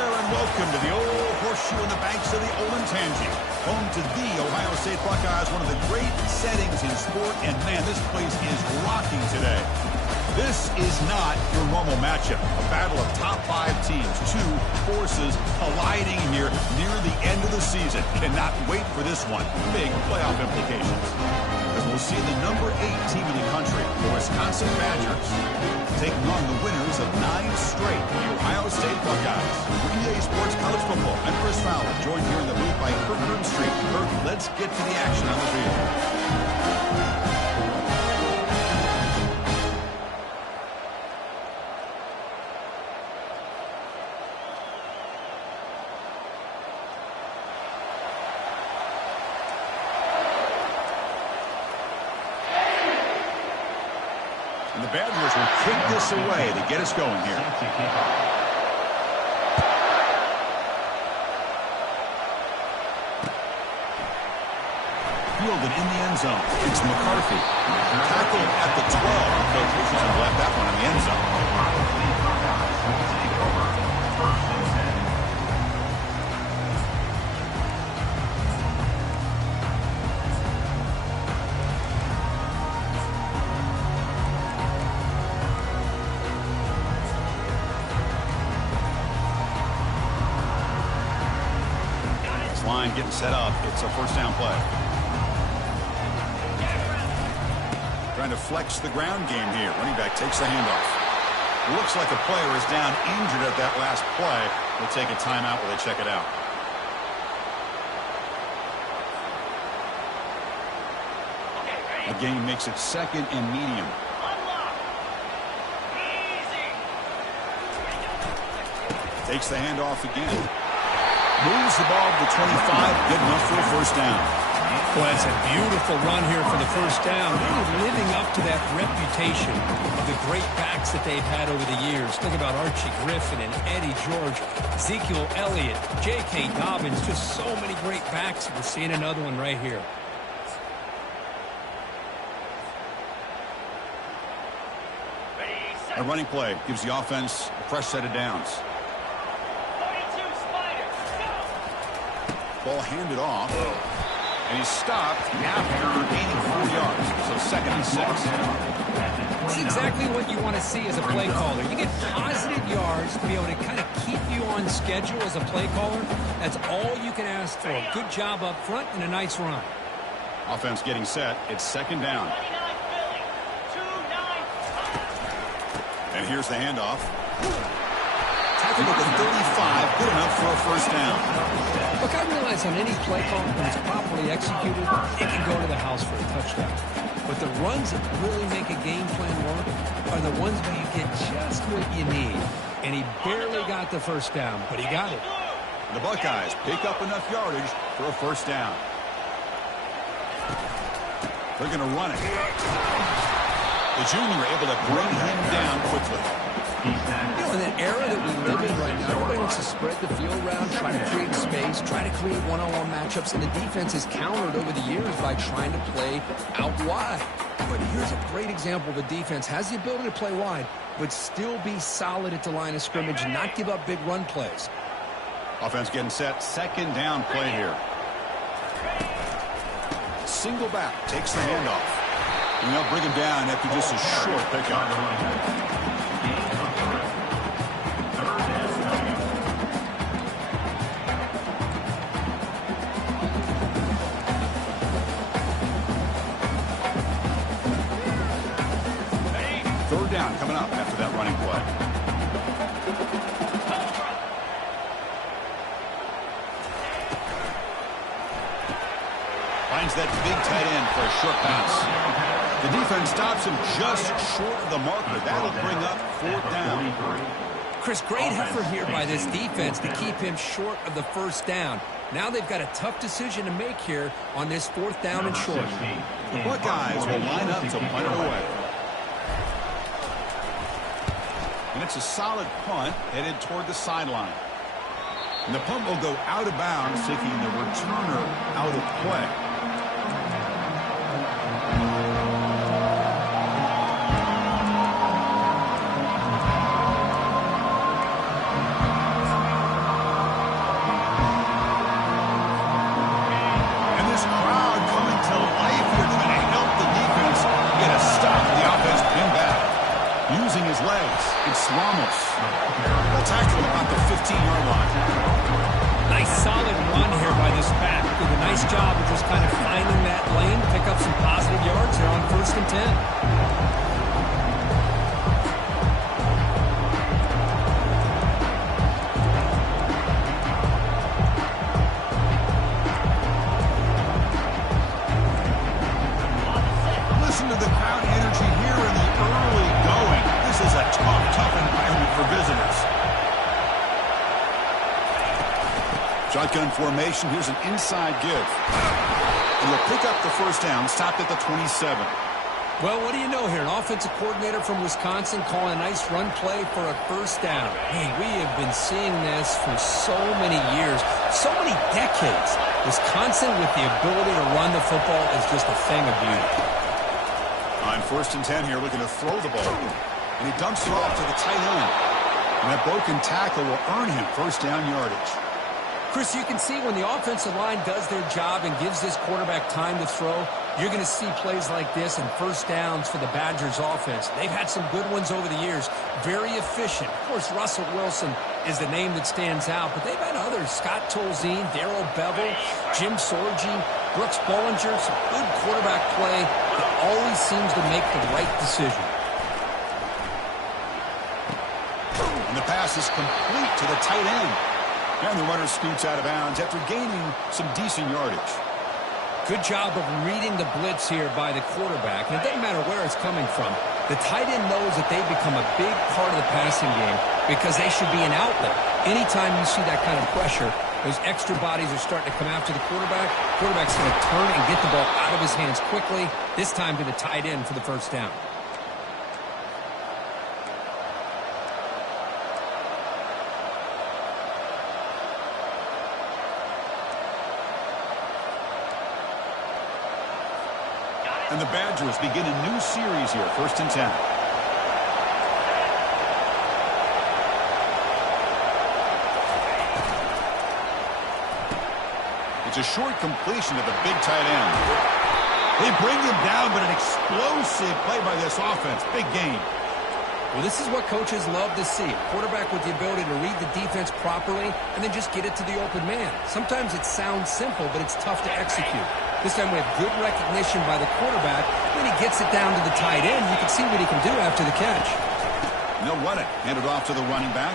there, and welcome to the old horseshoe on the banks of the Olentangy, home to the Ohio State Buckeyes, one of the great settings in sport, and man, this place is rocking today. This is not your normal matchup, a battle of top 5 teams, 2 forces colliding here near the end of the season. Cannot wait for this one. Big playoff implications. As we'll see the number 8 team in the country, the Wisconsin Badgers, taking on the winners of 9 straight, the Ohio State Buckeyes. For EA Sports College Football, I'm Chris Fowler, joined here in the booth by Kirk Street. Kirk, let's get to the action on the field. And the Badgers will kick this away to get us going here. Fielded in the end zone. It's McCarthy. Tackled at the 12. Coach Richardson left that one in the end zone. Line getting set up. It's a first down play. Trying to flex the ground game here. Running back takes the handoff. Looks like a player is down injured at that last play. We'll take a timeout while they check it out. The game makes it second and medium. Takes the handoff again. Moves the ball to the 25, good enough for a first down. Well, that's a beautiful run here for the first down. Really living up to that reputation of the great backs that they've had over the years. Think about Archie Griffin and Eddie George, Ezekiel Elliott, J.K. Dobbins, just so many great backs. We're seeing another one right here. A running play gives the offense a fresh set of downs. Ball handed off, and he's stopped after gaining 4 yards. So second and 6. It's exactly what you want to see as a play caller. You get positive yards to be able to kind of keep you on schedule as a play caller. That's all you can ask for. A good job up front and a nice run. Offense getting set. It's second down. And here's the handoff. Tackled at the 35, good enough for a first down. Look, I realize on any play call, when it's properly executed, it can go to the house for a touchdown. But the runs that really make a game plan work are the ones where you get just what you need. And he barely got the first down, but he got it. The Buckeyes pick up enough yardage for a first down. They're going to run it. The junior able to bring him down quickly. You know, in that era that we live in right now, everybody wants to spread the field around, try to create space, try to create one-on-one matchups, and the defense has countered over the years by trying to play out wide. But here's a great example of a defense has the ability to play wide, but still be solid at the line of scrimmage and not give up big run plays. Offense getting set. Second down play here. Single back takes the handoff. And they'll bring him down after just a short pickup. Third down coming up after that running play. Finds that big tight end for a short pass. The defense stops him just short of the marker. That'll bring up fourth down. Chris, great effort here by this defense to keep him short of the first down. Now they've got a tough decision to make here on this fourth down and short. The Buckeyes will line up to punt it away. And it's a solid punt headed toward the sideline. And the punt will go out of bounds, taking the returner out of play. Ramos. They'll tackle about the 15-yard line. Nice solid run here by this back. Did a nice job of just kind of finding that lane, pick up some positive yards here on 1st and 10. Shotgun formation. Here's an inside give. And he'll pick up the first down. Stopped at the 27. Well, what do you know here? An offensive coordinator from Wisconsin calling a nice run play for a first down. Hey, we have been seeing this for so many years, so many decades. Wisconsin with the ability to run the football is just a thing of beauty. On 1st and 10 here, looking to throw the ball. And he dumps it off to the tight end. And that broken tackle will earn him first down yardage. Chris, you can see when the offensive line does their job and gives this quarterback time to throw, you're going to see plays like this and first downs for the Badgers offense. They've had some good ones over the years. Very efficient. Of course, Russell Wilson is the name that stands out, but they've had others. Scott Tolzien, Darrell Bevel, Jim Sorgi, Brooks Bollinger. Some good quarterback play that always seems to make the right decision. And the pass is complete to the tight end. And the runner scoots out of bounds after gaining some decent yardage. Good job of reading the blitz here by the quarterback. And it doesn't matter where it's coming from. The tight end knows that they've become a big part of the passing game because they should be an outlet. Anytime you see that kind of pressure, those extra bodies are starting to come after the quarterback. Quarterback's going to turn and get the ball out of his hands quickly, this time to the tight end for the first down. And the Badgers begin a new series here, 1st and 10. It's a short completion to the big tight end. They bring him down, but an explosive play by this offense. Big gain. Well, this is what coaches love to see. A quarterback with the ability to read the defense properly and then just get it to the open man. Sometimes it sounds simple, but it's tough to execute. This time we have good recognition by the quarterback. When he gets it down to the tight end, you can see what he can do after the catch. And they'll run it. Hand it off to the running back.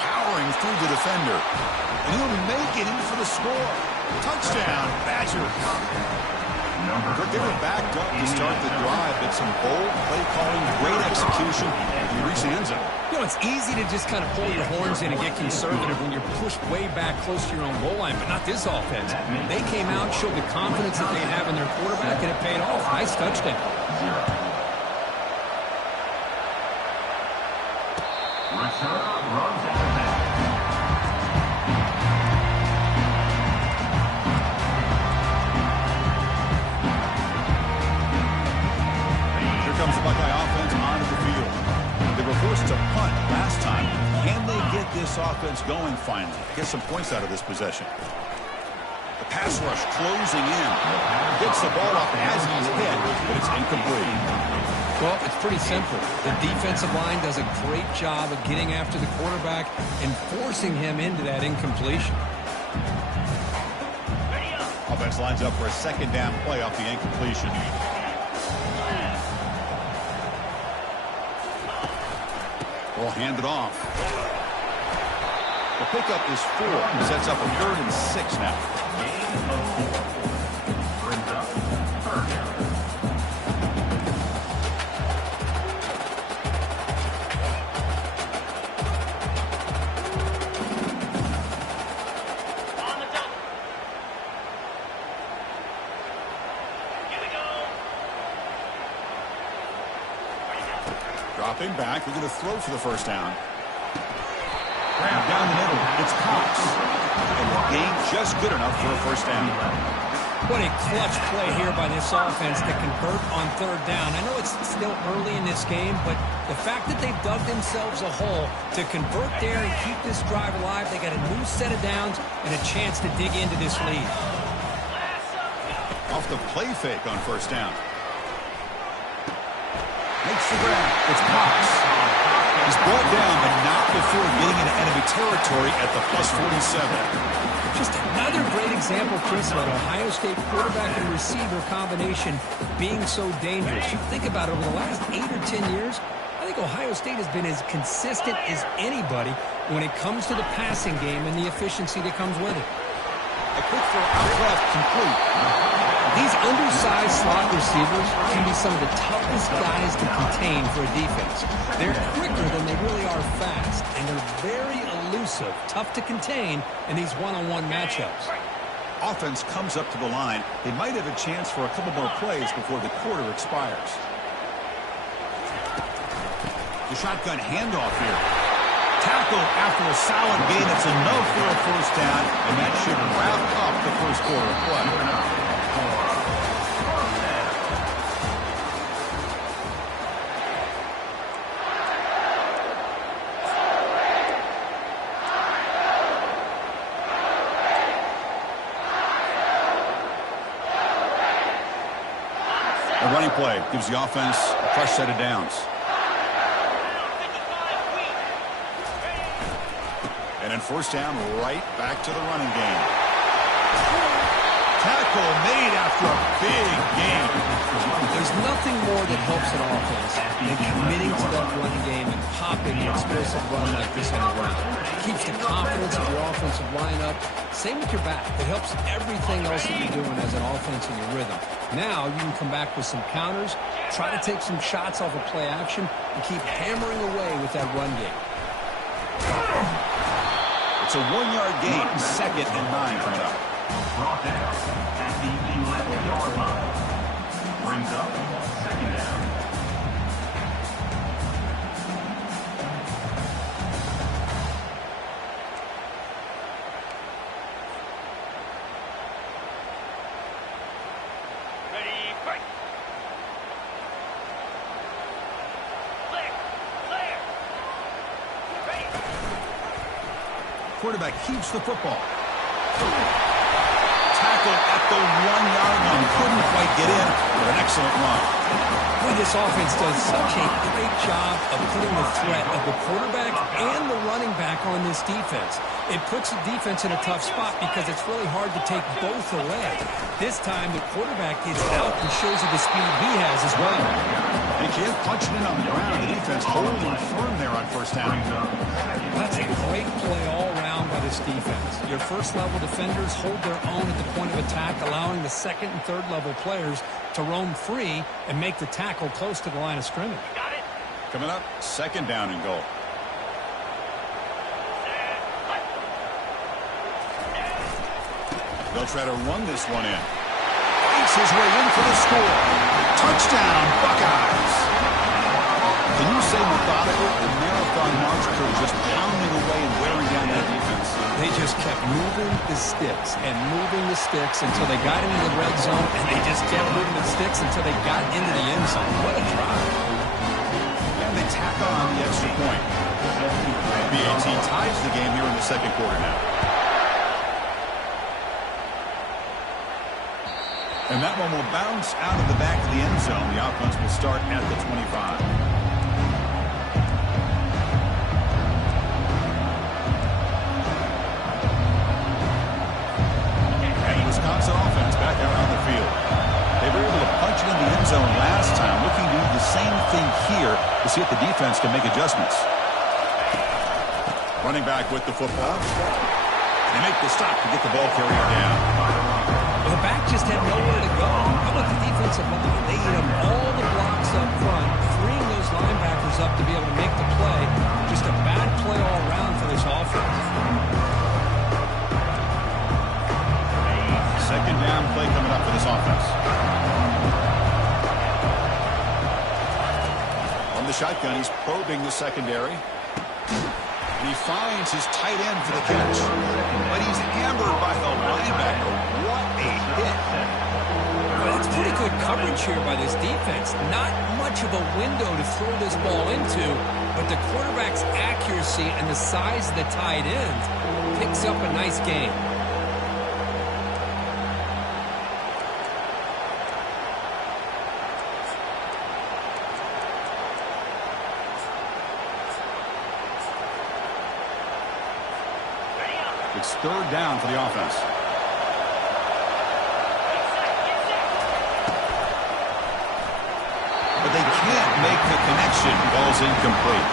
Powering through the defender. And he'll make it in for the score. Touchdown, Badgers. They were backed up to start the drive, but some bold play calling, great execution. He reached the end zone. You know, it's easy to just kind of pull your horns in and get conservative when you're pushed way back close to your own goal line, but not this offense. They came out, showed the confidence that they have in their quarterback, and it paid off. Nice touchdown. Comes the Buckeye offense onto the field. They were forced to punt last time. Can they get this offense going finally? Get some points out of this possession. The pass rush closing in. Gets the ball up as he's hit, but it's incomplete. Well, it's pretty simple. The defensive line does a great job of getting after the quarterback and forcing him into that incompletion. Offense lines up for a second down play off the incompletion. Will hand it off. The pickup is 4. Sets up a 3rd and 6 now. Dropping back, we're going to throw for the first down. Grab down the middle, it's Cox. And the gain just good enough for a first down. What a clutch play here by this offense to convert on 3rd down. I know it's still early in this game, but the fact that they've dug themselves a hole to convert there and keep this drive alive, they got a new set of downs and a chance to dig into this lead. Off the play fake on first down. Makes the grab. It's Cox. He's brought down, but not before getting into enemy territory at the plus 47. Just another great example, Chris, of an Ohio State quarterback and receiver combination being so dangerous. You think about it, over the last 8 or 10 years, I think Ohio State has been as consistent as anybody when it comes to the passing game and the efficiency that comes with it. A quick throw out left, complete. These undersized slot receivers can be some of the toughest guys to contain for a defense. They're quicker than they really are fast, and they're very elusive, tough to contain in these one-on-one matchups. Offense comes up to the line. They might have a chance for a couple more plays before the quarter expires. The shotgun handoff here. Tackle after a solid gain. It's enough for a first down, and that should wrap up the first quarter of play. A running play gives the offense a fresh set of downs. And then first down, right back to the running game. Tackle made after a big gain. There's nothing more that helps an offense than committing to that running game and popping an explosive run like this on the ground. It keeps the confidence of your offensive lineup. Same with your back. It helps everything else that you're doing as an offense in your rhythm. Now you can come back with some counters, try to take some shots off of play action, and keep hammering away with that run game. It's a 1-yard gain, 2nd and 9 coming up. Brought down at the 11-yard line. Brings up 2nd down. Ready, fight! Clear! Clear! Ready! Quarterback keeps the football. Tackle at the 1-yard line. Couldn't quite get in, but an excellent run. Boy, this offense does such a great job of putting the threat of the quarterback and the running back on this defense. It puts the defense in a tough spot because it's really hard to take both away. This time, the quarterback gets out and shows you the speed he has as well. They can't punch it in on the ground. The defense holding firm there on first down. That's a great play all around by this defense. Your first-level defenders hold their own at the point of attack, allowing the second and third-level players to roam free and make the tackle close to the line of scrimmage. Got it! Coming up, 2nd down and goal. They'll try to run this one in. Fights his way in for the score. Touchdown, Buckeyes. Can you say methodical? The marathon march crew just pounding away and wearing down that defense. They just kept moving the sticks and moving the sticks until they got into the red zone, and they just kept moving the sticks until they got into the end zone. What a drive. And they tack on the extra point. BAT ties the game here in the second quarter now. And that one will bounce out of the back of the end zone. The offense will start at the 25. And Wisconsin offense back out on the field. They were able to punch it in the end zone last time, looking to do the same thing here to see if the defense can make adjustments. Running back with the football. They make the stop to get the ball carrier down. Well, the back just had nowhere to go. How about the defensive line? They ate up all the blocks up front, freeing those linebackers up to be able to make the play. Just a bad play all around for this offense. 2nd down play coming up for this offense. On the shotgun, he's probing the secondary. And he finds his tight end for the catch. But he's hammered by the linebacker. What a hit. Well, that's pretty good coverage here by this defense. Not much of a window to throw this ball into, but the quarterback's accuracy and the size of the tight end picks up a nice game. It's third down for the offense. But they can't make the connection. Ball's incomplete.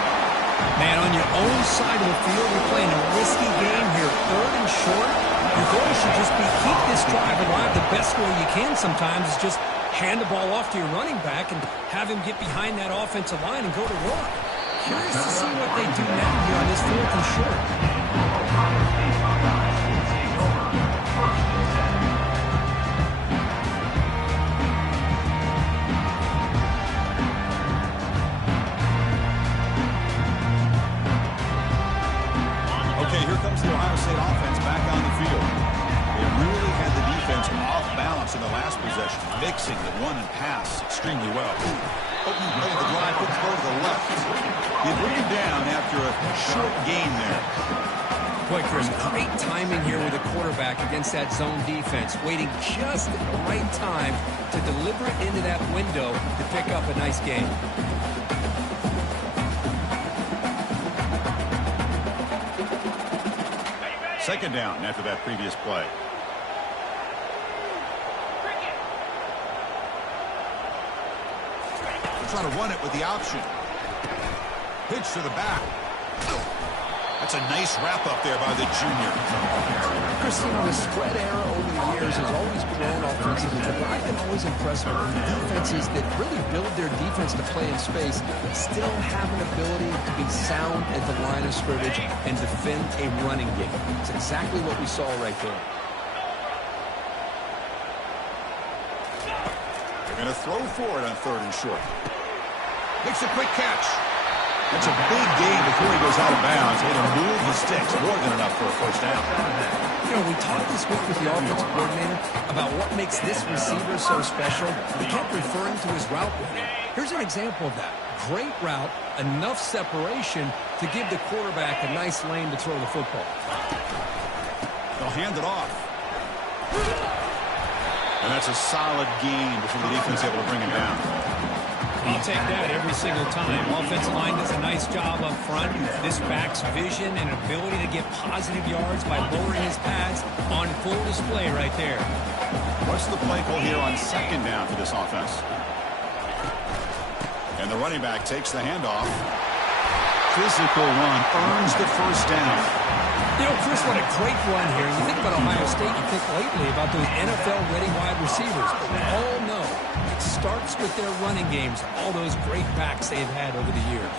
Man, on your own side of the field, you're playing a risky game here. Third and short. Your goal should just be keep this drive alive the best way you can sometimes is just hand the ball off to your running back and have him get behind that offensive line and go to work. Curious to see what they do now here on this fourth and short. Okay, here comes the Ohio State offense back on the field. They really had the defense off balance in the last possession, mixing the run and pass extremely well. Opening play of the drive, quick throw to the left. They bring him down after a short gain there. Boy, Chris, great timing here with the quarterback against that zone defense, waiting just at the right time to deliver it into that window to pick up a nice game. Second down after that previous play. They're trying to run it with the option. Pitch to the back. That's a nice wrap-up there by the junior. Chris, you know, the spread era over the years has always grown offensively, but I've been always impressed with the defenses that really build their defense to play in space, still have an ability to be sound at the line of scrimmage and defend a running game. It's exactly what we saw right there. They're going to throw for it on third and short. Makes a quick catch. That's a big gain before he goes out of bounds. It'll move the sticks more than enough for a first down. You know, we talked this week with the offensive coordinator about what makes this receiver so special. He kept referring to his route running. Here's an example of that. Great route, enough separation to give the quarterback a nice lane to throw the football. They'll hand it off. And that's a solid gain before the defense able to bring him down. I'll take that every single time. Offensive line does a nice job up front. This back's vision and ability to get positive yards by lowering his pads on full display right there. What's the play call here on second down for this offense? And the running back takes the handoff. Physical run earns the first down. You know, Chris, what a great run here. You think about Ohio State, you think lately about those NFL-ready wide receivers. We all know it starts with their running games, all those great backs they've had over the years.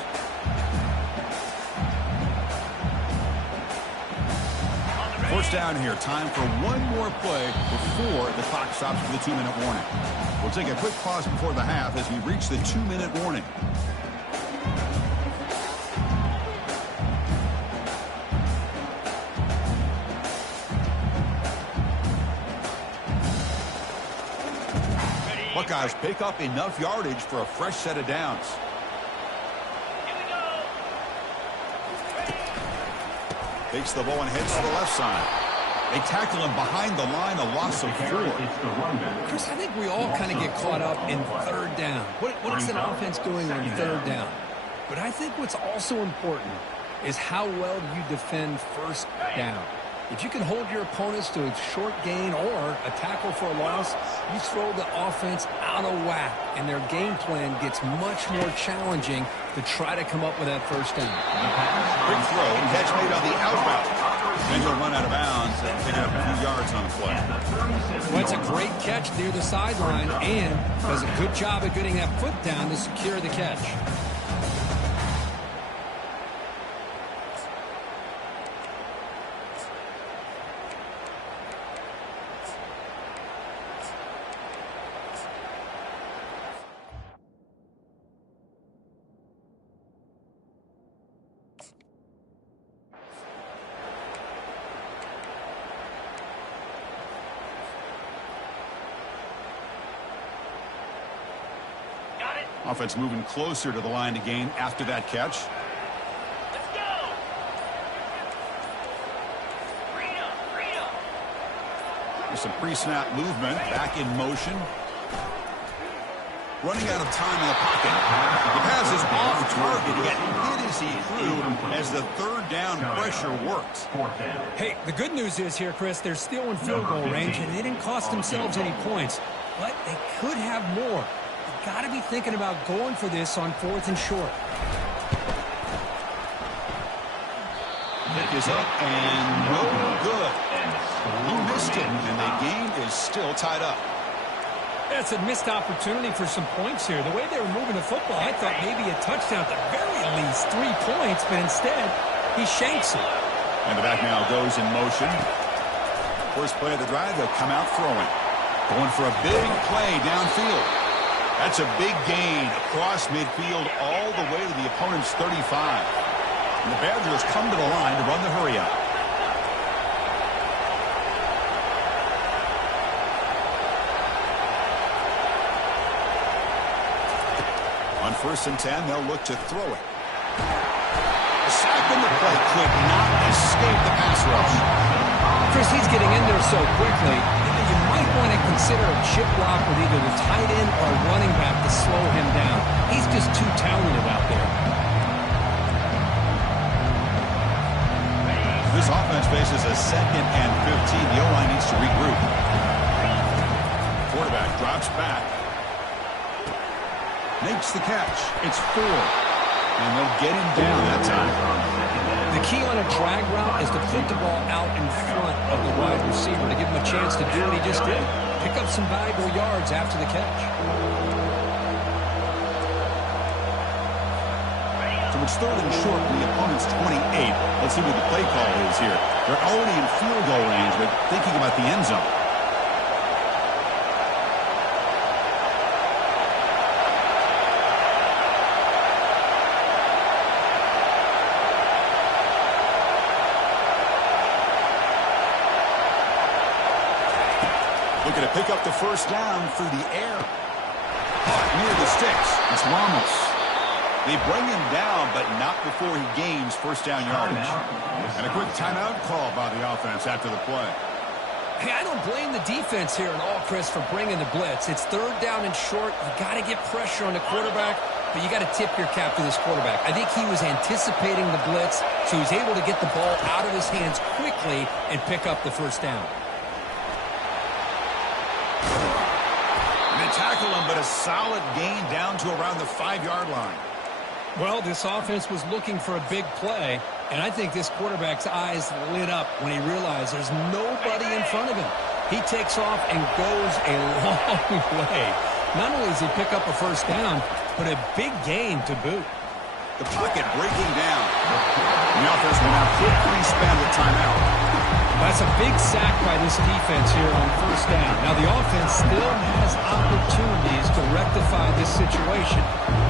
First down here. Time for one more play before the clock stops for the 2-minute warning. We'll take a quick pause before the half as we reach the 2-minute warning. Buckeyes pick up enough yardage for a fresh set of downs. Takes the ball and heads to the left side. They tackle him behind the line, a loss of 4. Chris, I think we all kind of get caught up in third down. What is an offense doing on third down? But I think what's also important is how well you defend first down. If you can hold your opponents to a short gain or a tackle for a loss, you throw the offense out of whack, and their game plan gets much more challenging to try to come up with that first down. Quick throw, catch made on the out route. Then he'll run out of bounds and pick up a few yards on the play. Well, it's a great catch near the sideline and does a good job of getting that foot down to secure the catch. Offense moving closer to the line to gain after that catch. Let's go. Freedom. There's some pre-snap movement, back in motion. Running out of time in the pocket. The pass is off target. He got hit as he threw as the third down pressure worked. Hey, the good news is here, Chris, they're still in field goal range, and they didn't cost themselves any points. But they could have more. They've got to be thinking about going for this on 4th and short. Kick is up and no good. He missed it, and the game is still tied up. That's a missed opportunity for some points here. The way they were moving the football, I thought maybe a touchdown at the very least, 3 points, but instead, he shanks it. And the back now goes in motion. First play of the drive, they'll come out throwing. Going for a big play downfield. That's a big gain across midfield all the way to the opponent's 35. And the Badgers come to the line to run the hurry up. On 1st and 10, they'll look to throw it. A sack in the play could not escape the pass rush. Chris, he's getting in there so quickly, you might want to consider a chip block with either the tight end or running back to slow him down. He's just too talented out there. This offense faces a 2nd and 15. The O-line needs to regroup. Quarterback drops back. Makes the catch. It's 4. And they'll get him down that time. The key on a drag route is to put the ball out in front of the wide receiver to give him a chance to do what he just did. Pick up some valuable yards after the catch. So it's 3rd and short from the opponent's 28. Let's see what the play call is here. They're already in field goal range, but thinking about the end zone. Looking to pick up the first down through the air. Near the sticks. It's Ramos. They bring him down, but not before he gains first down yardage. And a quick timeout call by the offense after the play. Hey, I don't blame the defense here at all, Chris, for bringing the blitz. It's 3rd down and short. You got to get pressure on the quarterback, but you got to tip your cap to this quarterback. I think he was anticipating the blitz, so he's able to get the ball out of his hands quickly and pick up the first down. They tackle him, but a solid gain down to around the 5-yard line. Well, this offense was looking for a big play, and I think this quarterback's eyes lit up when he realized there's nobody in front of him. He takes off and goes a long way. Not only does he pick up a first down, but a big gain to boot. The pocket breaking down. The offense will now quickly spend the timeout. That's a big sack by this defense here on first down. Now, the offense still has opportunities to rectify this situation,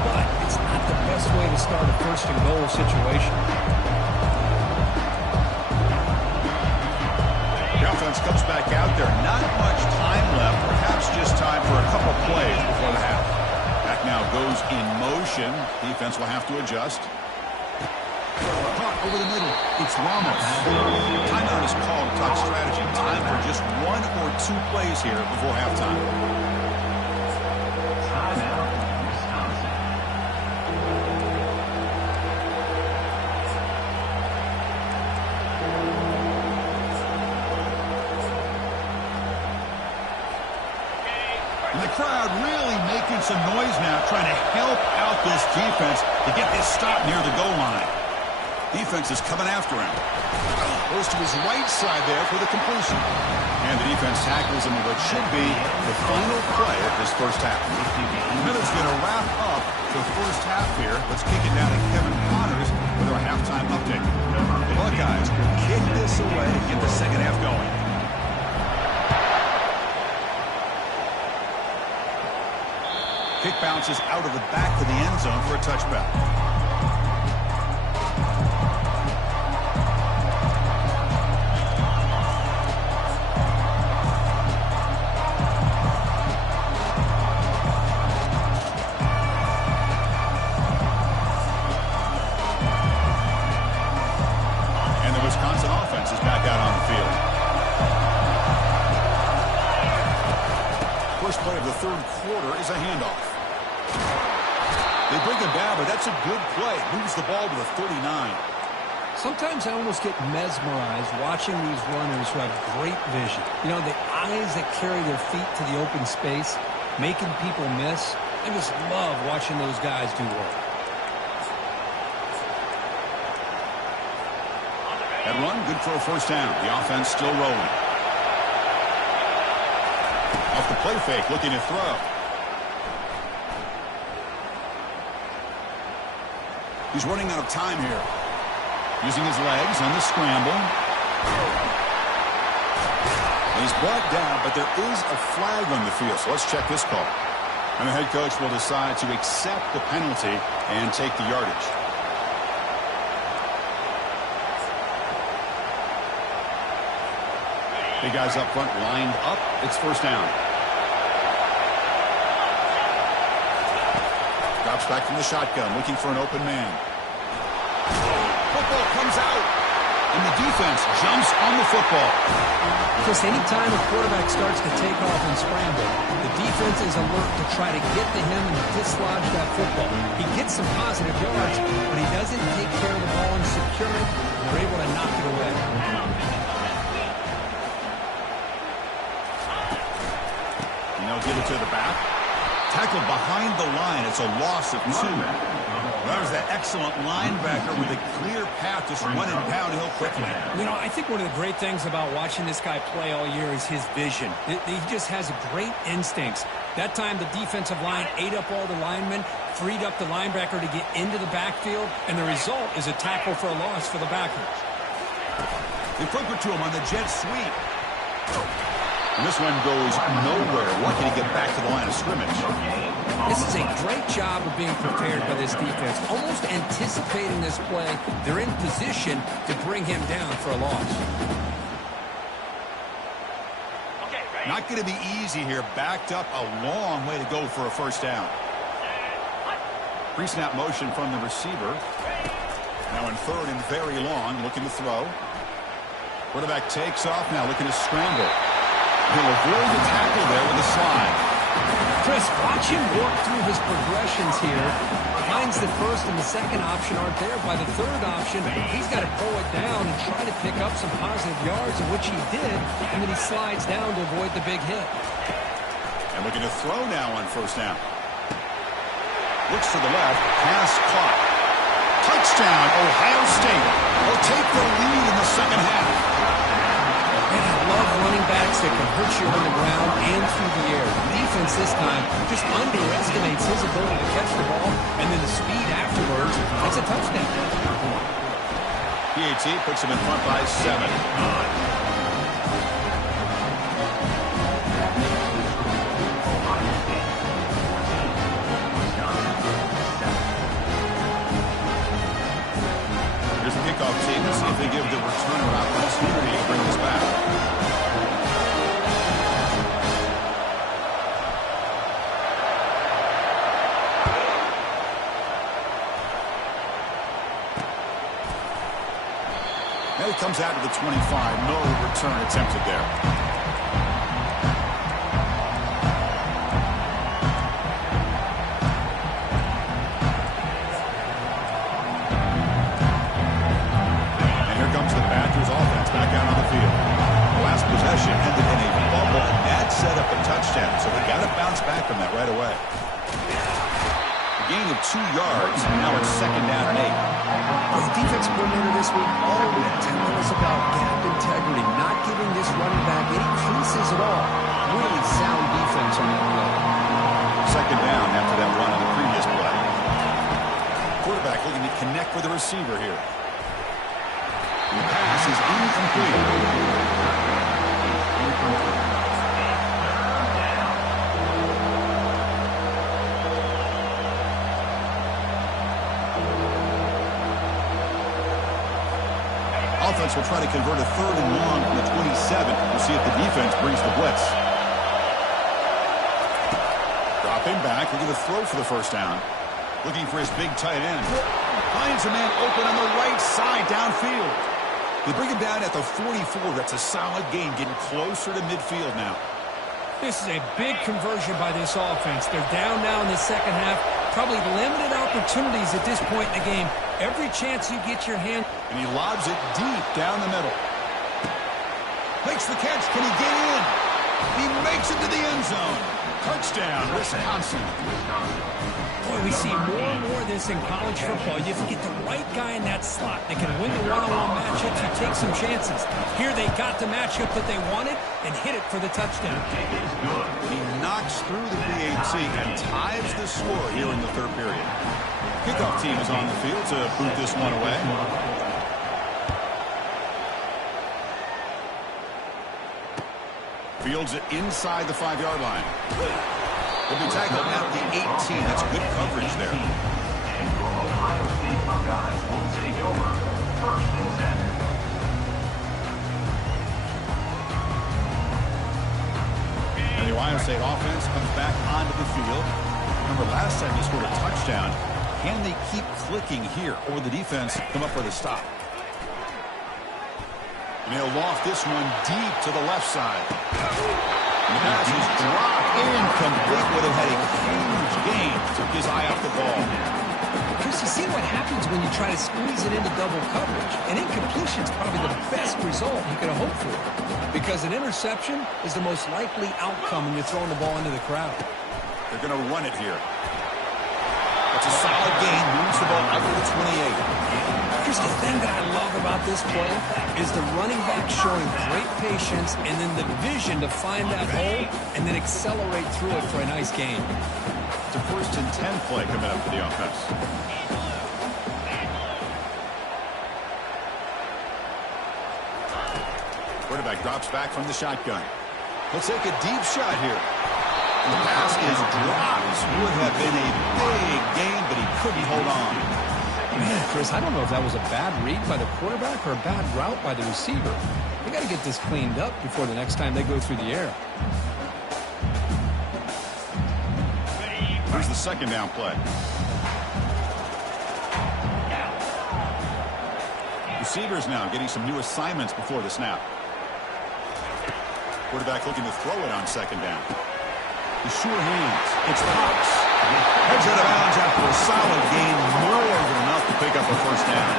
but it's not the best way to start a first and goal situation. The offense comes back out there. Not much time left, perhaps just time for a couple plays before the half. Back now goes in motion. Defense will have to adjust. Caught over the middle. It's Ramos. Timeout is called. Tough strategy. Time for just 1 or 2 plays here before halftime. Timeout, Wisconsin. And the crowd really making some noise now, trying to help out this defense to get this stop near the goal line. Defense is coming after him. Goes to his right side there for the completion. And the defense tackles him in what should be the final play of this first half. Miller's going to wrap up the first half here. Let's kick it down to Kevin Connors with our halftime update. The Buckeyes will kick this away to get the second half going. Kick bounces out of the back of the end zone for a touchback. Wisconsin offense is back out on the field. First play of the third quarter is a handoff. They bring him down, but that's a good play. Moves the ball to the 39. Sometimes I almost get mesmerized watching these runners who have great vision. You know, the eyes that carry their feet to the open space, making people miss. I just love watching those guys do work. That run, good for a first down. The offense still rolling. Off the play fake, looking to throw. He's running out of time here. Using his legs on the scramble. And he's brought down, but there is a flag on the field. So let's check this call. And the head coach will decide to accept the penalty and take the yardage. Big guys up front lined up. It's first down. Drops back from the shotgun, looking for an open man. Football comes out, and the defense jumps on the football. Chris, anytime a quarterback starts to take off and scramble, the defense is alert to try to get to him and dislodge that football. He gets some positive yards, but he doesn't take care of the ball and secure it. They're able to knock it away. And they'll give it to the back. Tackled behind the line. It's a loss of 2. There's that excellent linebacker with a clear path just running downhill quickly. You know, I think one of the great things about watching this guy play all year is his vision. He just has great instincts. That time the defensive line ate up all the linemen, freed up the linebacker to get into the backfield, and the result is a tackle for a loss for the backer. They flip it to him on the jet sweep. And this one goes nowhere. Lucky to get back to the line of scrimmage. This is a great job of being prepared by this defense. Almost anticipating this play, they're in position to bring him down for a loss. Okay, ready? Not going to be easy here. Backed up a long way to go for a first down. Pre-snap motion from the receiver. Now in third and very long, looking to throw. Quarterback takes off now, looking to scramble. He'll avoid the tackle there with a slide. Chris, watch him work through his progressions here. Finds the first and the second option aren't there. By the third option, he's got to pull it down and try to pick up some positive yards, of which he did, and then he slides down to avoid the big hit. And looking to throw now on first down. Looks to the left, pass caught. Touchdown, Ohio State will take the lead in the second half. And I love running backs that can hurt you on the ground and through the air. The defense this time just underestimates his ability to catch the ball, and then the speed afterwards, that's a touchdown. PAT puts him in front by 7. Here's the kickoff team to see if they give the returner opportunity to bring this back. Now he comes out to the 25. No return attempted there. And here comes the Badgers offense back out on the field. The last possession ended in a fumble, and that set up a touchdown. So they got to bounce back from that right away. A gain of 2 yards, and now it's second down and 8. Well, the defensive coordinator this week already telling us about gap integrity, not giving this running back any creases at all. Really sound defense on that play. Second down after that run on the previous play. Quarterback looking to connect with the receiver here. And the pass is incomplete. Offense will try to convert a third and long from the 27. We'll see if the defense brings the blitz. Dropping back, looking to throw for the first down. Looking for his big tight end. Finds a man open on the right side downfield. They bring him down at the 44. That's a solid gain, getting closer to midfield now. This is a big conversion by this offense. They're down now in the second half. probably limited opportunities at this point in the game. Every chance you get your hand. And he lobs it deep down the middle. Makes the catch. Can he get in? He makes it to the end zone. Touchdown, Wisconsin. Boy, we see more and more of this in college football. You have to get the right guy in that slot that can win the one-on-one matchups. You take some chances. Here they got the matchup that they wanted and hit it for the touchdown. He knocks through the PAT and ties the score here in the third period. Kickoff team is on the field to boot this one away. Fields it inside the 5-yard line. Will be tackled at the 18. That's good coverage there. And your Ohio State Buckeyes will take over 1st and 10. And the Ohio State offense comes back onto the field. Remember, last time they scored a touchdown. Can they keep clicking here, or the defense come up with a stop? And he'll loft this one deep to the left side. And the pass is dropped incomplete. Would have had a huge gain. Took his eye off the ball. Chris, you see what happens when you try to squeeze it into double coverage. An incompletion is probably the best result you could have hoped for, because an interception is the most likely outcome when you're throwing the ball into the crowd. They're going to run it here. It's a solid gain. Moves the ball out to the 28. Here's the thing that I love about this play is the running back showing great patience and then the vision to find that hole and then accelerate through it for a nice gain. It's a 1st and 10 play coming up for the offense. Quarterback drops back from the shotgun. He'll take a deep shot here. And the pass is dropped. Would have been a big gain, but he couldn't hold on. Man, Chris, I don't know if that was a bad read by the quarterback or a bad route by the receiver. They got to get this cleaned up before the next time they go through the air. Here's the 2nd down play. Receivers now getting some new assignments before the snap. Quarterback looking to throw it on 2nd down. The sure hands. It's Fox. Heads out of bounds after a solid gain, more than enough to pick up a 1st down.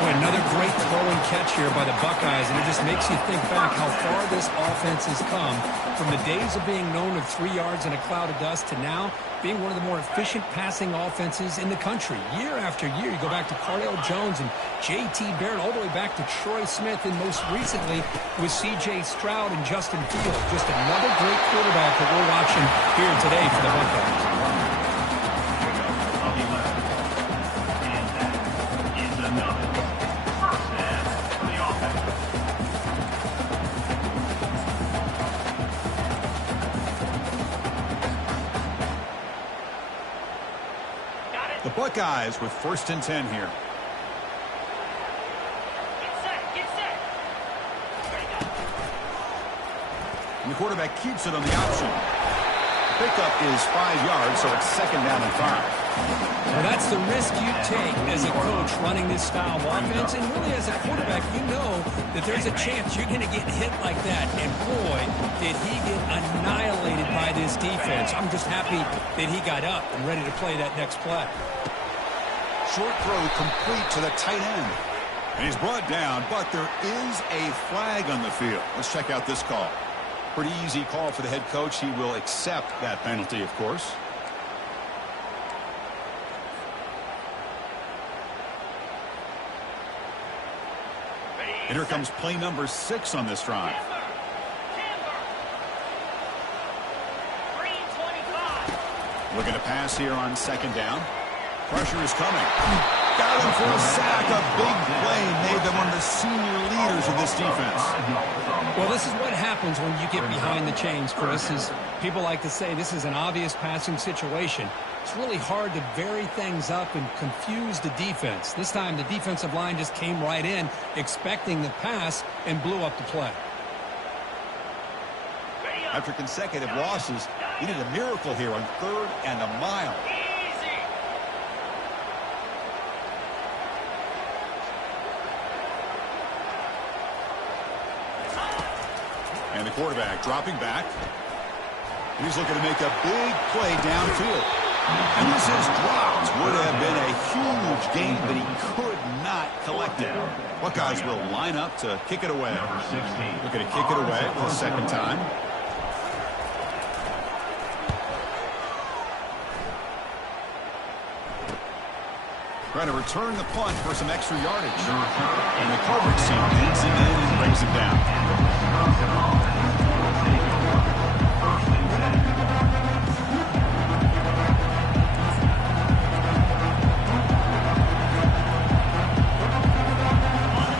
Boy, another great throw and catch here by the Buckeyes, and it just makes you think back how far this offense has come from the days of being known of 3 yards in a cloud of dust to now being one of the more efficient passing offenses in the country. Year after year, you go back to Cardale Jones and J.T. Barrett, all the way back to Troy Smith, and most recently with C.J. Stroud and Justin Fields. Just another great quarterback that we're watching here today for the Buckeyes. The Buckeyes with 1st and 10 here. Get set. And the quarterback keeps it on the option. The pickup is 5 yards, so it's 2nd down and 5. Well, that's the risk you take as a coach running this style of offense, and really as a quarterback, you know that there's a chance you're going to get hit like that, and boy, did he get annihilated by this defense. I'm just happy that he got up and ready to play that next play. Short throw complete to the tight end. And he's brought down, but there is a flag on the field. Let's check out this call. Pretty easy call for the head coach. He will accept that penalty, of course. And here comes play number 6 on this drive. Looking to pass here on 2nd down. Pressure is coming. Got him for a sack. A big play made them one of the senior leaders of this defense. Well, this is what happens when you get behind the chains, Chris. Is people like to say this is an obvious passing situation. It's really hard to vary things up and confuse the defense. This time the defensive line just came right in expecting the pass and blew up the play. After consecutive losses, he did a miracle here on 3rd and a mile. And the quarterback dropping back. And he's looking to make a big play downfield. And this is dropped. Would have been a huge gain, but he could not collect it. Buckeyes will line up to kick it away. We're going to kick it away for the second time. Trying to return the punt for some extra yardage. And the coverage team pins him in and brings him down.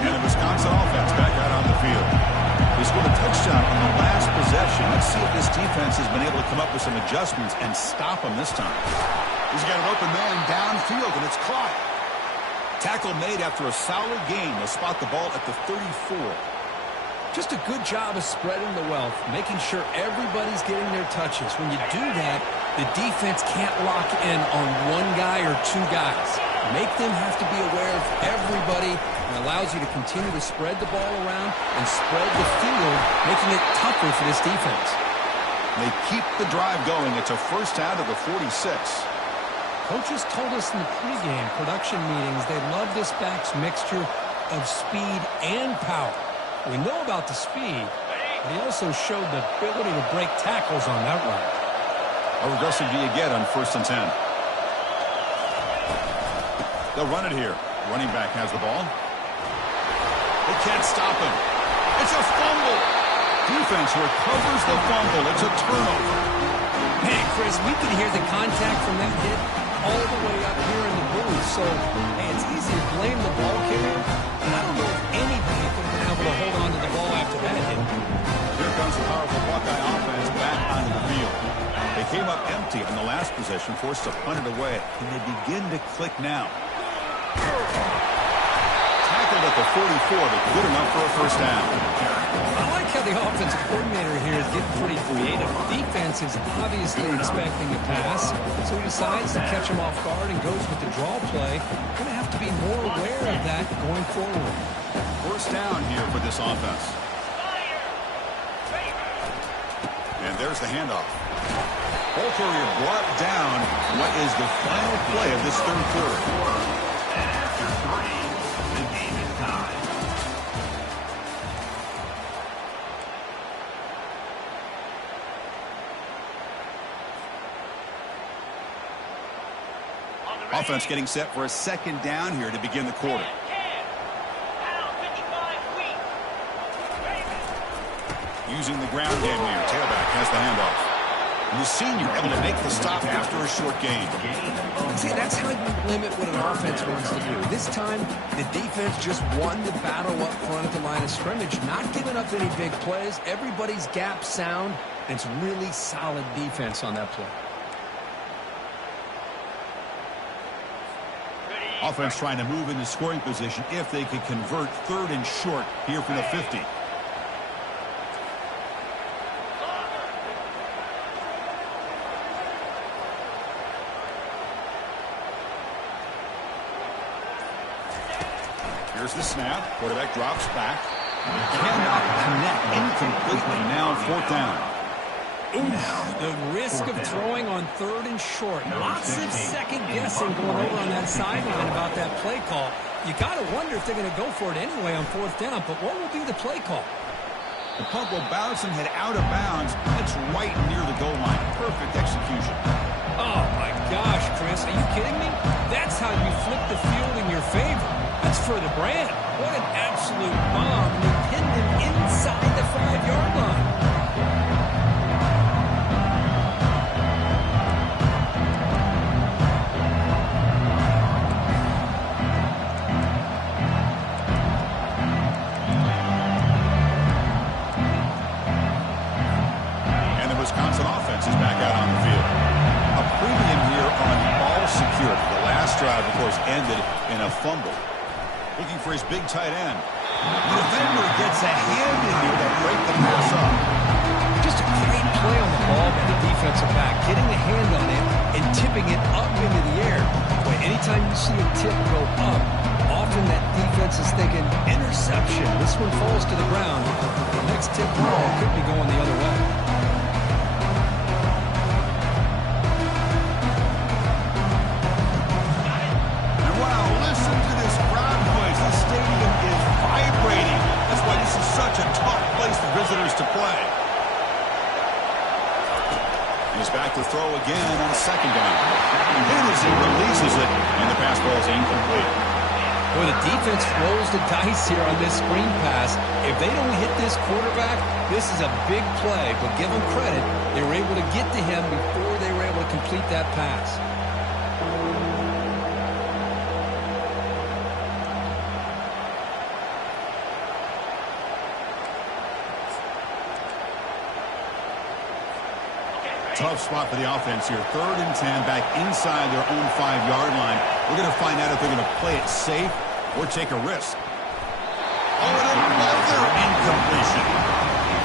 And the Wisconsin offense back out on the field. They scored a touchdown on the last possession. Let's see if this defense has been able to come up with some adjustments and stop them this time. He's got an open man downfield, and it's caught. Tackle made after a solid gain. They'll spot the ball at the 34. Just a good job of spreading the wealth, making sure everybody's getting their touches. When you do that, the defense can't lock in on one guy or two guys. Make them have to be aware of everybody, and allows you to continue to spread the ball around and spread the field, making it tougher for this defense. They keep the drive going. It's a first down to the 46. Coaches told us in the pregame production meetings they love this back's mixture of speed and power. We know about the speed, but he also showed the ability to break tackles on that run. A regressive D again on 1st and 10. They'll run it here. Running back has the ball. They can't stop him. It's a fumble. Defense recovers the fumble. It's a turnover. Man, Chris, we can hear the contact from that hit all the way up here in the booth. So, hey, it's easy to blame the ball carrier, but I don't know if anybody could have been able to hold on to the ball after that hit. Here comes the powerful Buckeye offense back onto the field. They came up empty on the last possession, forced to punt it away. Can they begin to click now? Tackled at the 44, but good enough for a first down. I like how the offensive coordinator here is getting pretty creative. Defense is obviously expecting a pass, so he decides to catch him off guard and goes with the draw play. Going to have to be more aware of that going forward. First down here for this offense. And there's the handoff. Ball carrier brought down. What is the final play of this third quarter? After 3, the game is tied. Offense getting set for a second down here to begin the quarter. Using the ground game here. Tailback has the handoff. And the senior able to make the stop after a short gain. See, that's how you limit what an offense wants to do. This time, the defense just won the battle up front at the line of scrimmage, not giving up any big plays. Everybody's gap sound, and it's really solid defense on that play. Offense trying to move into scoring position if they could convert 3rd and short here from the 50. Here's the snap. Quarterback drops back. Cannot connect. Incompletely. Now 4th down. The risk of throwing on 3rd and short. Lots of second guessing going over on that sideline about that play call. You got to wonder if they're going to go for it anyway on 4th down, but what will be the play call? The punt will bounce and head out of bounds. It's right near the goal line. Perfect execution. Oh, my gosh, Chris. Are you kidding me? That's how you flip the field in your favor. That's for the brand. What an absolute bomb. They pinned him inside the 5-yard line. Wisconsin offense is back out on the field. A premium here on ball security. The last drive, of course, ended in a fumble. Looking for his big tight end. The defender gets a hand in here to break the pass up. Just a great play on the ball by the defensive back, getting a hand on it and tipping it up into the air. But anytime you see a tip go up, often that defense is thinking interception. This one falls to the ground. The next tip ball could be going the other way. He's back to throw again on second down. And as he releases it, and the pass ball is incomplete. Well, the defense rolls the dice here on this screen pass. If they don't hit this quarterback, this is a big play. But give them credit, they were able to get to him before they were able to complete that pass. Tough spot for the offense here. 3rd and 10, back inside their own 5-yard line. We're going to find out if they're going to play it safe or take a risk. Oh, and another incompletion.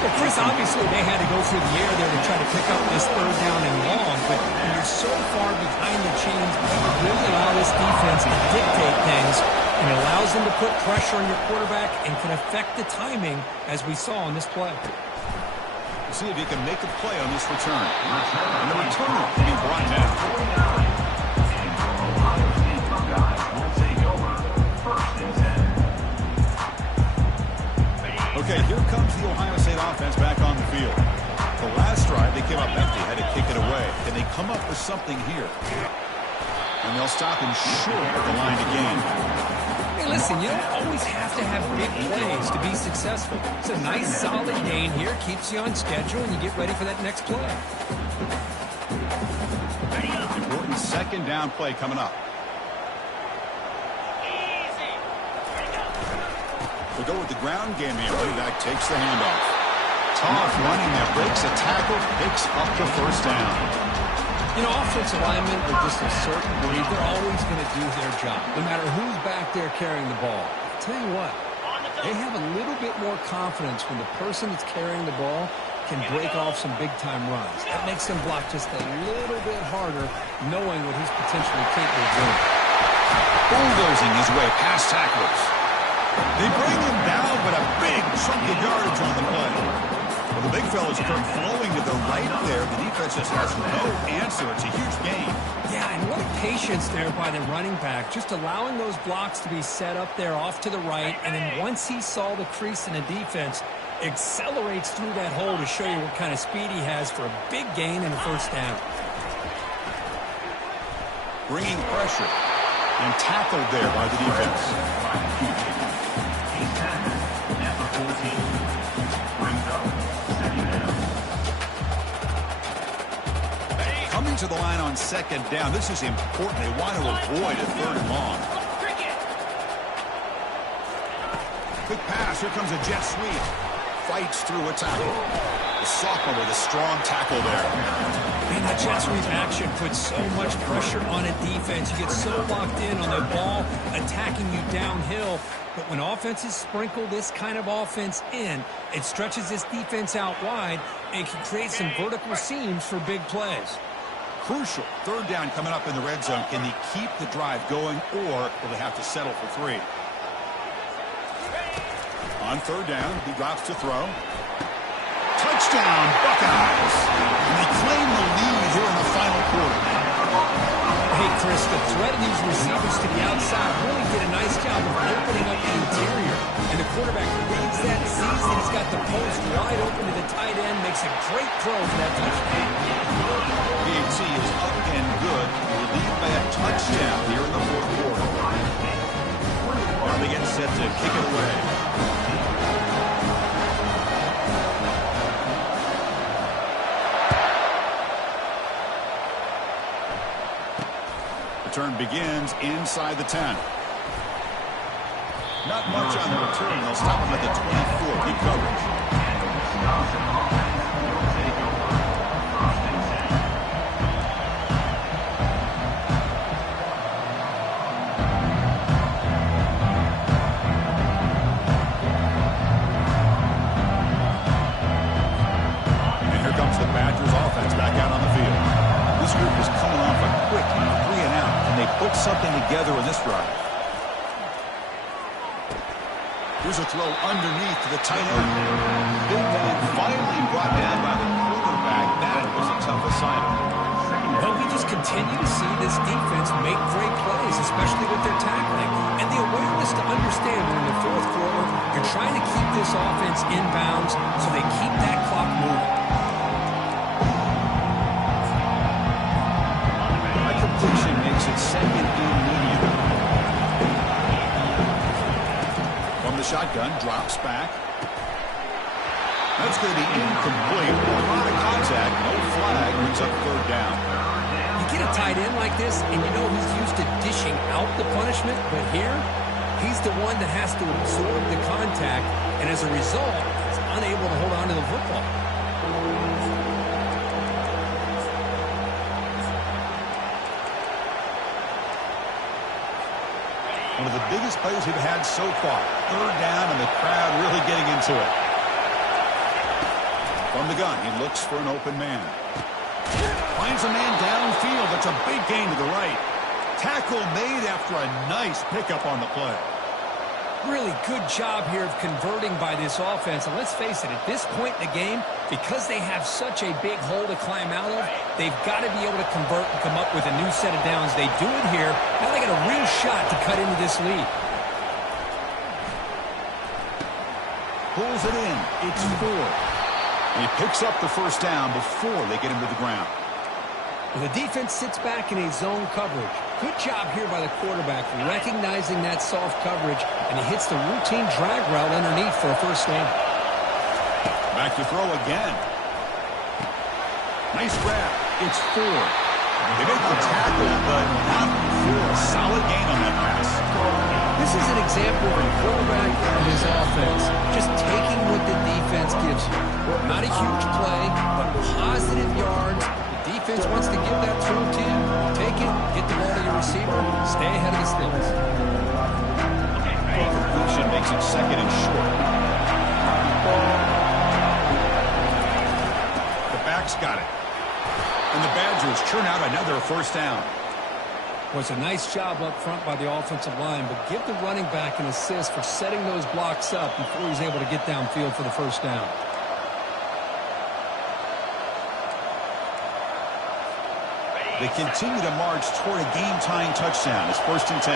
Well, Chris, obviously they had to go through the air there to try to pick up this 3rd down and long, but when you're so far behind the chains, you really allow this defense to dictate things, and it allows them to put pressure on your quarterback and can affect the timing, as we saw on this play. See if he can make a play on this return. And the returner will be brought down. Okay, here comes the Ohio State offense back on the field. The last drive, they came up empty, had to kick it away. Can they come up with something here? And they'll stop him short of the line to gain. Hey, listen, you don't always have to have big plays to be successful. It's a nice, solid gain here. Keeps you on schedule, and you get ready for that next play. Important second down play coming up. We'll go with the ground game here. Running back takes the handoff. Tough running that breaks a tackle, picks up the 1st down. You know, offensive linemen are just a certain breed. They're always going to do their job, no matter who's back there carrying the ball. I'll tell you what, they have a little bit more confidence when the person that's carrying the ball can break off some big-time runs. That makes them block just a little bit harder, knowing what he's potentially capable of doing. Bulldozing his way past tacklers. They bring him down, but a big chunk of yardage on the play. Well, the big fella's come flowing to the right there. The defense just has no answer. It's a huge gain. Yeah, and what patience there by the running back, just allowing those blocks to be set up there off to the right, and then once he saw the crease in the defense, accelerates through that hole to show you what kind of speed he has for a big gain and a 1st down. Bringing pressure and tackled there by the defense. Coming to the line on second down. This is important. They want to avoid a 3rd and long. Quick pass. Here comes a jet sweep. Fights through a tackle. The sophomore with a strong tackle there. Man, that jet sweep action puts so much pressure on a defense. You get so locked in on the ball attacking you downhill. But when offenses sprinkle this kind of offense in, it stretches this defense out wide and can create some vertical seams for big plays. Crucial 3rd down coming up in the red zone. Can they keep the drive going, or will they have to settle for 3? On 3rd down, he drops to throw. Touchdown, Buckeyes! And they claim the lead here in the final quarter. Hey, Chris, the threat of these receivers to the outside really did a nice job of opening up the interior. And the quarterback reads that, sees that he's got the post wide open to the tight end, makes a great throw for that touchdown. PHC is up and good. They lead by a touchdown here in the 4th quarter. Now they get set to kick it away. Return begins inside the 10. Not much on the return. They'll stop him at the 24. Good coverage. And here comes the Badgers offense back out on the field. This group is coming off a quick 3 and out, and they put something together in this drive. Here's a throw underneath to the tight end. Big man finally brought down by the quarterback. That was a tough assignment. Well, we just continue to see this defense make great plays, especially with their tackling. And the awareness to understand that in the 4th quarter, you're trying to keep this offense in bounds so they keep that clock moving. shotgun, drops back. That's going to be incomplete. A lot of contact, no flag, brings up third down. You get a tight end like this, and you know he's used to dishing out the punishment, but here, he's the one that has to absorb the contact, and as a result, he's unable to hold on to the football. One of the biggest plays we've had so far. Third down, and the crowd really getting into it. From the gun, he looks for an open man. Finds a man downfield. That's a big gain to the right. Tackle made after a nice pickup on the play. Really good job here of converting by this offense. And let's face it, at this point in the game, because they have such a big hole to climb out of, they've got to be able to convert and come up with a new set of downs. They do it here. Now they got a real shot to cut into this lead. Pulls it in. It's 4. And he picks up the first down before they get him to the ground. Well, the defense sits back in a zone coverage. Good job here by the quarterback, recognizing that soft coverage, and he hits the routine drag route underneath for a first down. Back to throw again. Nice grab. It's 4. They make the tackle, but not full. Solid gain on that pass. This is an example of a quarterback and his offense just taking what the defense gives you. Not a huge play, but positive yards. The defense wants to give that through to you. Take it, get the ball to your receiver, stay ahead of the sticks. Completion makes it second and short. The back's got it. And the Badgers churn out another first down. Was a nice job up front by the offensive line, but give the running back an assist for setting those blocks up before he's able to get downfield for the first down. They continue to march toward a game-tying touchdown. It's 1st and 10.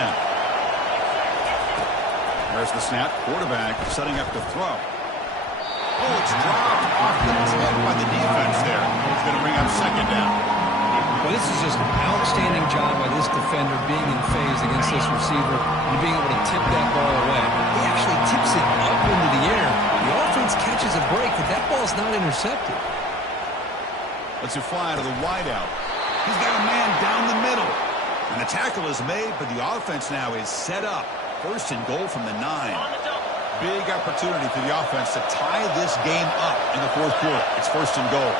There's the snap. Quarterback setting up to throw. Oh, it's dropped off the tip by the defense there. It's going to bring up second down. Well, this is just an outstanding job by this defender being in phase against this receiver and being able to tip that ball away. He actually tips it up into the air. The offense catches a break, but that ball's not intercepted. Let's it fly to the wideout. He's got a man down the middle. And the tackle is made, but the offense now is set up. 1st and goal from the 9. Big opportunity for the offense to tie this game up in the 4th quarter. It's 1st and goal.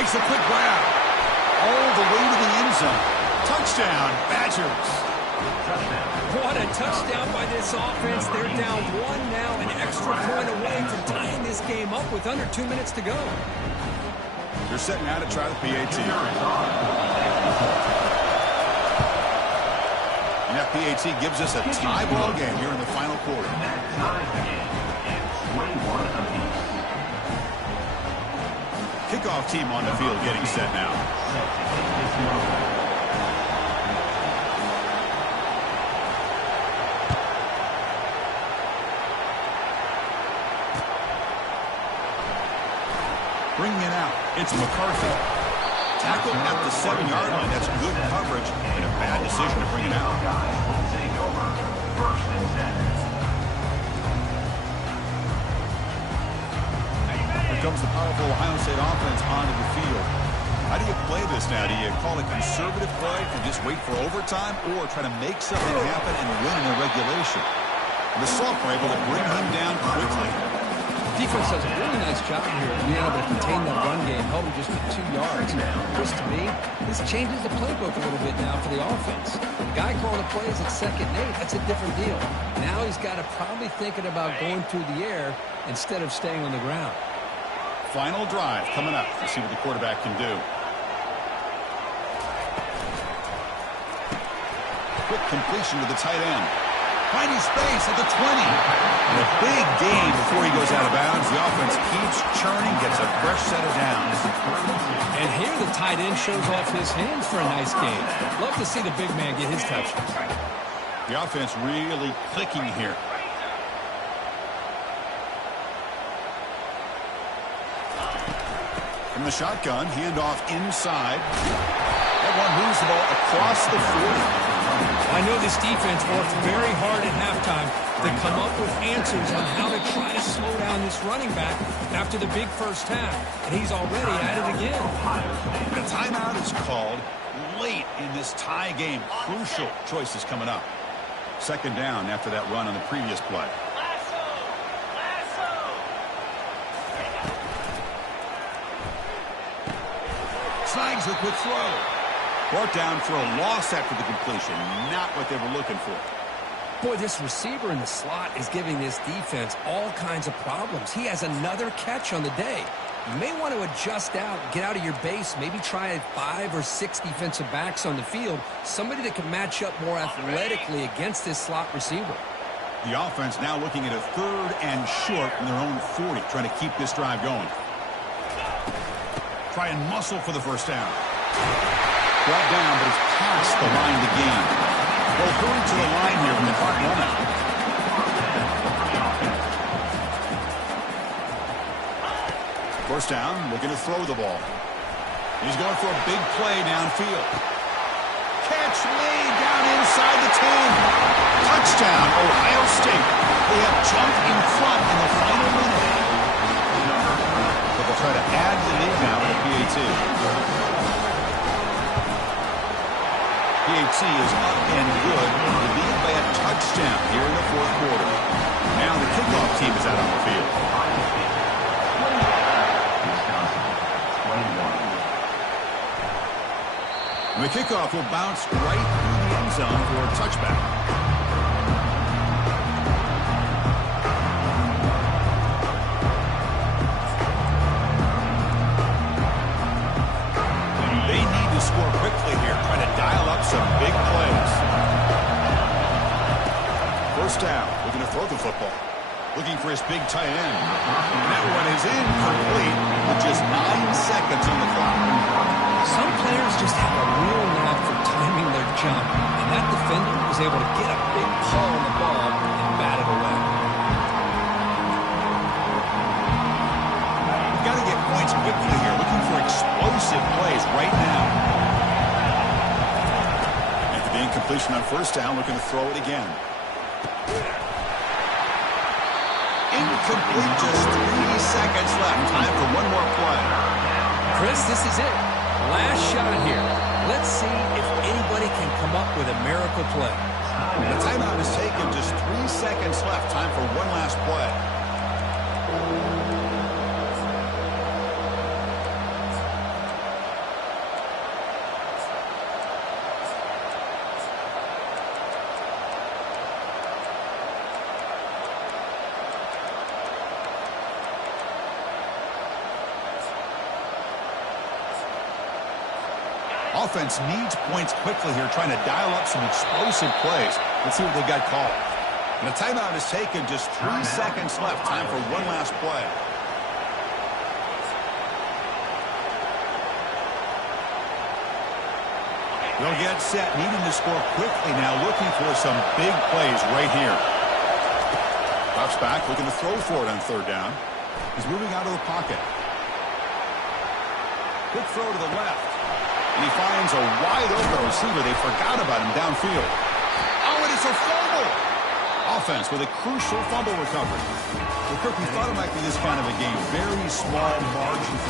Makes a quick grab. All the way to the end zone. Touchdown, Badgers. What a touchdown by this offense. They're down 1 now, an extra point away from tying this game up with under 2 minutes to go. They're setting out to try the PAT. And that PAT gives us a tie ball game here in the final quarter. Kickoff team on the field getting set now. Bringing it out, it's McCarthy. Tackle at the 7-yard line. That's good coverage and a bad decision to bring it out. Here comes the powerful Ohio State offense onto the field. How do you play this now? Do you call a conservative play and just wait for overtime, or try to make something happen and win in a regulation? And the sophomore able to bring him down quickly. Defense does a really nice job here of being able to contain that run game, held him just to 2 yards. Chris, to me, this changes the playbook a little bit now for the offense. The guy calling the plays at 2nd and 8, that's a different deal. Now he's got to probably thinking about going through the air instead of staying on the ground. Final drive coming up. Let's see what the quarterback can do. Quick completion to the tight end. Finding space at the 20. And a big gain before he goes out of bounds. The offense keeps churning, gets a fresh set of downs. And here the tight end shows off his hands for a nice game. Love to see the big man get his touches. The offense really clicking here. From the shotgun, handoff inside. That one moves the ball across the 40. I know this defense worked very hard at halftime to come up with answers on how to try to slow down this running back after the big first half. And he's already at it again. The timeout is called late in this tie game. Crucial choices coming up. Second down after that run on the previous play. Snags the quick throw. Brought down for a loss after the completion. Not what they were looking for. Boy, this receiver in the slot is giving this defense all kinds of problems. He has another catch on the day. You may want to adjust out, get out of your base, maybe try 5 or 6 defensive backs on the field, somebody that can match up more athletically against this slot receiver. The offense now looking at a 3rd and short from their own 40, trying to keep this drive going. Try and muscle for the first down. Brought down, but it's past the line to gain. Well, hurry to the line here with the clock running. First down, looking to throw the ball. He's going for a big play downfield. Catch made down inside the 10. Touchdown, Ohio State. They have jumped in front in the final minute. But they'll try to add to the lead now with a PAT. PAT is up and good. The lead by a touchdown here in the 4th quarter. Now the kickoff team is out on the field. And the kickoff will bounce right through the end zone for a touchback. They need to score quickly here, trying to dial up some big plays. First down, looking to throw the football. Looking for his big tight end. And that one is incomplete with just 9 seconds on the clock. Some players just have a real knack for timing their jump, and that defender was able to get a big pull on the ball and bat it away. You've got to get points quickly here, looking for explosive plays right now. After the incompletion on first down, looking to throw it again. Incomplete, just 3 seconds left. Time for one more play. Chris, this is it. Last shot here. Let's see if anybody can come up with a miracle play. The timeout is taken. Just 3 seconds left. Time for one last play. Offense needs points quickly here, trying to dial up some explosive plays. Let's see what they got called. And the timeout is taken. Just 3 seconds left. Time for one last play. They'll get set, needing to score quickly now, looking for some big plays right here. Drops back, looking to throw for it on 3rd down. He's moving out of the pocket. Quick throw to the left. And he finds a wide-open receiver. They forgot about him downfield. Oh, and it's a fumble! Offense with a crucial fumble recovery. Well, Kirk, we thought it might be this kind of a game. Very small margin for